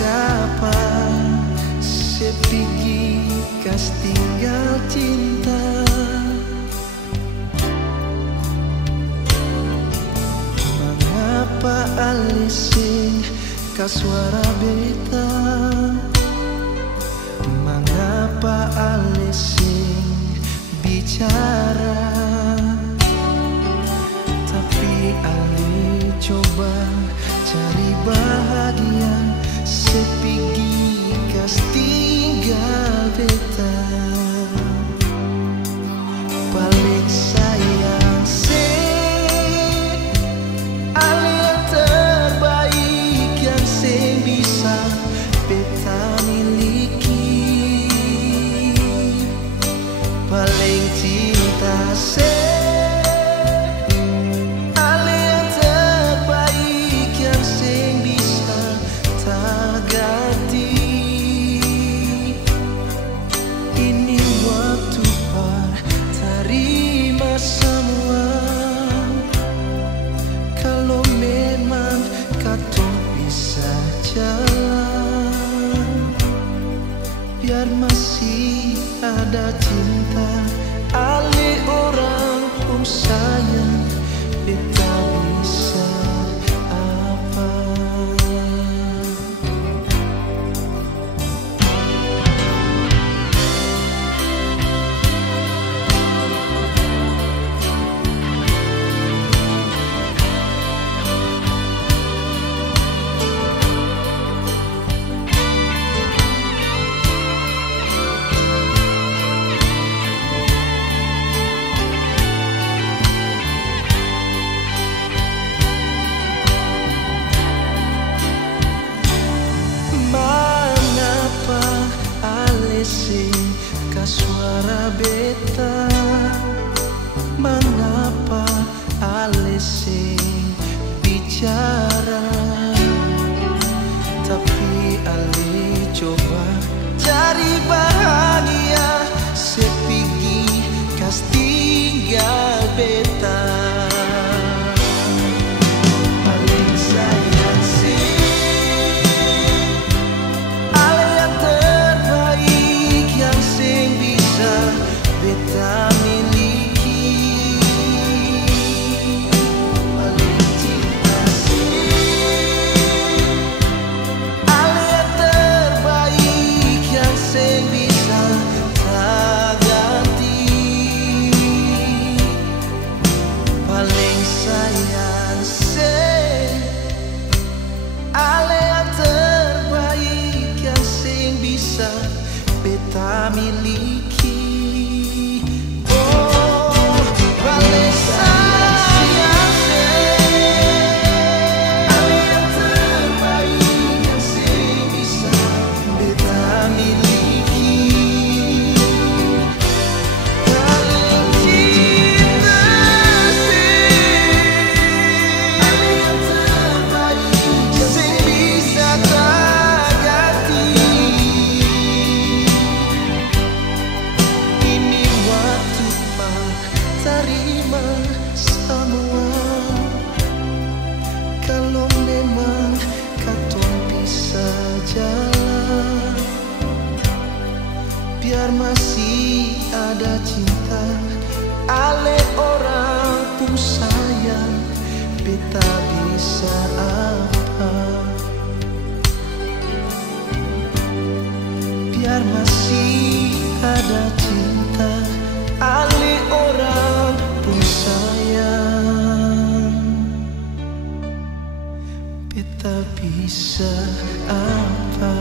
kapan sepigi kas tinggal cinta. Mengapa alising ka suara beta? Mengapa alising bicara? Tapi ali coba cari bahagia sepigi kas tinggal beta. Paling sayang ali yang terbaik yang bisa beta miliki. Paling cinta biar masih ada cinta. Ali orang pun sayang beta bisa apa? Ka suara beta, mengapa alising bicara? Tapi ali coba cari bahagia sepigi kas tinggal beta. Paling sayang beta miliki. Paling cinta ali yang terbaik yang bisa tak ganti. Paling sayang ali yang terbaik yang bisa beta miliki. Terima semua kalau memang katong bisa jalan. Biar masih ada cinta, ale orang pun sayang beta bisa apa? Biar masih ada cinta, ale orang pun sayang beta bisa apa?